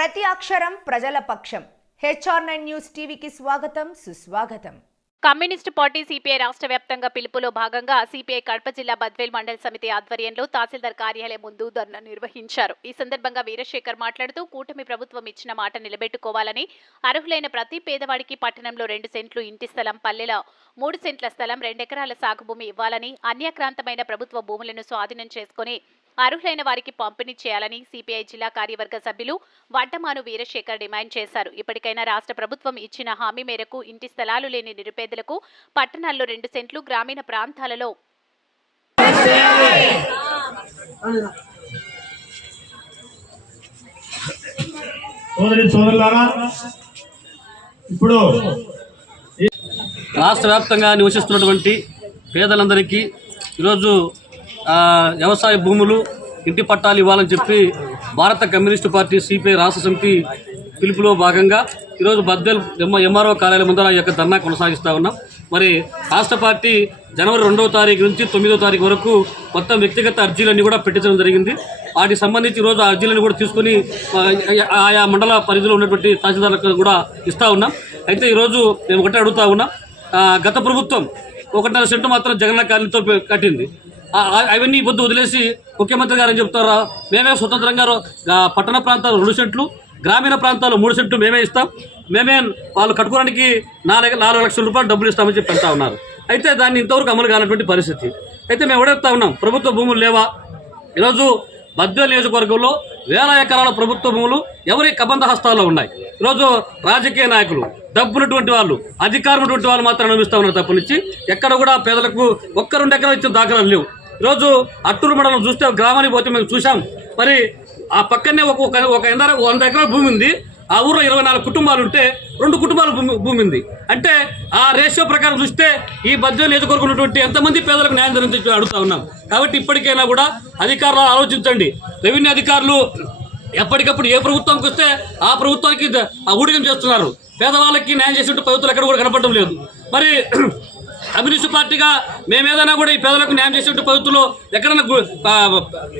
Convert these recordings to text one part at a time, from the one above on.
ప్రతి అక్షరం ప్రజల పక్షం. HR9 న్యూస్ టీవీకి స్వాగతం, సుస్వాగతం. కమ్యూనిస్టు పార్టీ సిపిఐ రాష్ట్ర వ్యాప్తంగా పిలుపులో భాగంగా సిపిఐ కడప జిల్లా బద్వేల్ మండల సమితి ఆధ్వర్యంలో తహసీల్దార్ కార్యాలయం ముందు ధర్నా నిర్వహించారు. ఈ సందర్భంగా వీరశేఖర్ మాట్లాడుతూ కూటమి ప్రభుత్వం ఇచ్చిన మాట నిలబెట్టుకోవాలని, అర్హులైన ప్రతి పేదవాడికి పట్టణంలో 2 సెంట్లు ఇంటి స్థలం, పల్లెల 3 సెంట్ల స్థలం, 2 ఎకరాల సాగు భూమి ఇవ్వాలని, అన్యాక్రాంతమైన ప్రభుత్వ భూములను స్వాధీనం చేసుకుని అర్హులైన వారికి పంపిణీ చేయాలని సిపిఐ జిల్లా కార్యవర్గ సభ్యులు వడ్డమాను వీరశేఖర్ డిమాండ్ చేశారు. ఇప్పటికైనా రాష్ట్ర ప్రభుత్వం ఇచ్చిన హామీ మేరకు ఇంటి స్థలాలు లేని నిరుపేదలకు పట్టణాల్లో 2 సెంట్లు, గ్రామీణ ప్రాంతాలలో ఇప్పుడు రాష్ట్ర వ్యాప్తంగా నివసిస్తున్నటువంటి పేదలందరికీ ఈరోజు వ్యవసాయ భూములు, ఇంటి పట్టాలు ఇవ్వాలని చెప్పి భారత కమ్యూనిస్టు పార్టీ సిపిఐ రాష్ట్ర సమితి పిలుపులో భాగంగా ఈరోజు బద్వేల్ ఎంఆర్ఓ కార్యాలయం ముందర ఈ యొక్క ధర్నా కొనసాగిస్తూ ఉన్నాం. మరి రాష్ట్ర పార్టీ జనవరి 2వ తారీఖు నుంచి 9వ తారీఖు వరకు మొత్తం వ్యక్తిగత అర్జీలన్నీ కూడా పెట్టించడం జరిగింది. వాటికి సంబంధించి ఈరోజు ఆ అర్జీలను కూడా తీసుకుని ఆయా మండల పరిధిలో ఉన్నటువంటి తహసీల్దార్లకు కూడా ఇస్తూ ఉన్నాం. అయితే ఈరోజు మేము ఒకటే అడుగుతా ఉన్నాం, గత ప్రభుత్వం 1.5 సెంటు మాత్రం జగన్ కాలనీతో కట్టింది. అవన్నీ పొద్దు వదిలేసి ముఖ్యమంత్రి గారు అని చెప్తారా, మేమే స్వతంత్రంగా పట్టణ ప్రాంతాలు 2 సెంట్లు, గ్రామీణ ప్రాంతాలు 3 సెంట్లు మేమే ఇస్తాం, మేమే వాళ్ళు కట్టుకోవడానికి 4 లక్షల రూపాయలు డబ్బులు ఇస్తామని చెప్పి పెడతా ఉన్నారు. అయితే దాన్ని ఇంతవరకు అమలు కానటువంటి పరిస్థితి. అయితే మేము ఎవడెత్తా ఉన్నాం, ప్రభుత్వ భూములు లేవా? ఈరోజు బద్వేల్ నియోజకవర్గంలో 1000 ఎకరాల ప్రభుత్వ భూములు ఎవరి కబంధ హస్తాల్లో ఉన్నాయి. ఈరోజు రాజకీయ నాయకులు, డబ్బున్నటువంటి వాళ్ళు, అధికారం ఉన్నటువంటి వాళ్ళు మాత్రం అనుభవిస్తూ ఉన్నారు తప్పనిచ్చి ఎక్కడ కూడా పేదలకు 1-2 ఎకరాలు ఇచ్చిన దాఖలాలు లేవు. ఈరోజు అట్టూరు మండలం చూస్తే గ్రామానికి పోతే మేము చూసాం, మరి ఆ పక్కనే ఒక 100 ఎకరాల భూమి ఉంది. ఆ ఊర్లో 24 కుటుంబాలు ఉంటే 2 కుటుంబాల భూమి ఉంది. అంటే ఆ రేషియో ప్రకారం చూస్తే ఈ బద్వేల్ నియోజకవర్గం ఉన్నటువంటి ఎంతమంది పేదలకు న్యాయం జరిగించి అడుగుతా ఉన్నాం. కాబట్టి ఇప్పటికైనా కూడా అధికారులు ఆలోచించండి. రెవెన్యూ అధికారులు ఎప్పటికప్పుడు ఏ ప్రభుత్వంకి వస్తే ఆ ప్రభుత్వానికి ఊడిగం చేస్తున్నారు. పేదవాళ్ళకి న్యాయం చేసేట్టు ప్రభుత్వాలు ఎక్కడ కూడా కనపడడం లేదు. మరి కమ్యూనిస్టు పార్టీగా మేమేదైనా కూడా ఈ పేదలకు న్యాయం చేసేట్టు ప్రభుత్వంలో ఎక్కడైనా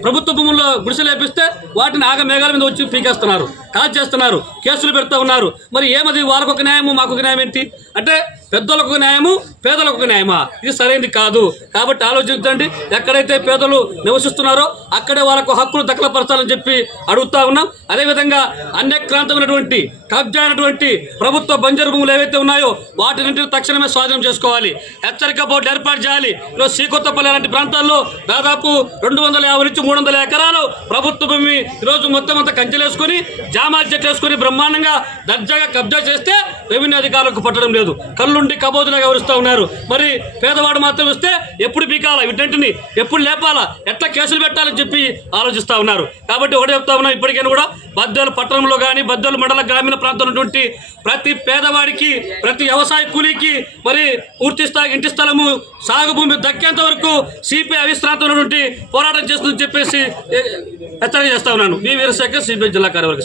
ప్రభుత్వ భూముల్లో గుడిసెలు వేపిస్తే వాటిని మేఘాల మీద వచ్చి పీకేస్తున్నారు, కాల్ చేస్తున్నారు, కేసులు పెడతా ఉన్నారు. మరి ఏమది వాళ్ళకు ఒక న్యాయము మాకు ఒక న్యాయం ఏంటి? అంటే పెద్దలకు ఒక న్యాయము, పేదలకు ఒక న్యాయమా? ఇది సరైనది కాదు. కాబట్టి ఆలోచించండి. ఎక్కడైతే పేదలు నివసిస్తున్నారో అక్కడే వాళ్ళకు హక్కులు దఖలపరచాలని చెప్పి అడుగుతా ఉన్నాం. అదేవిధంగా అన్యక్రాంతమైనటువంటి కబ్జా అయినటువంటి ప్రభుత్వ బంజరు భూములు ఏవైతే ఉన్నాయో వాటిని తక్షణమే స్వాధీనం చేసుకోవాలి. హెచ్చరిక బోర్డు ఏర్పాటు చేయాలి. ఈరోజు శ్రీకొత్తపల్లి లాంటి ప్రాంతాల్లో దాదాపు 250 నుంచి 300 ఎకరాలు ప్రభుత్వ భూమి ఈరోజు మొత్తం అంతా కంచెలేసుకుని, జామాల చెట్లు వేసుకుని బ్రహ్మాండంగా దర్జాగా కబ్జా చేస్తే రెవెన్యూ అధికారులకు పట్టడం లేదు. కళ్ళుండి కబోదులుగా వివరిస్తూ ఉన్నారు. మరి పేదవాడు మాత్రం వస్తే ఎప్పుడు బీకాలా, వీటంటిని ఎప్పుడు లేపాలా, ఎట్లా కేసులు పెట్టాలని చెప్పి ఆలోచిస్తూ ఉన్నారు. కాబట్టి ఒకటి చెప్తా ఉన్నాం, ఇప్పటికైనా కూడా బద్వేల్ పట్టణంలో కానీ బద్వేల్ మండల గ్రామీణ ప్రాంతంలో ఉన్నటువంటి ప్రతి పేదవాడికి, ప్రతి వ్యవసాయ కూలీకి మరి పూర్తి స్థాయి ఇంటి స్థలము, సాగు భూమి దక్కేంత వరకు సిపిఐ అవిశ్రాంతమైనటువంటి పోరాటం చేస్తుందని చెప్పేసి హెచ్చరిక చేస్తా ఉన్నాను. మీ వీరశేఖర్, సిపిఐ జిల్లా కార్యవర్గ.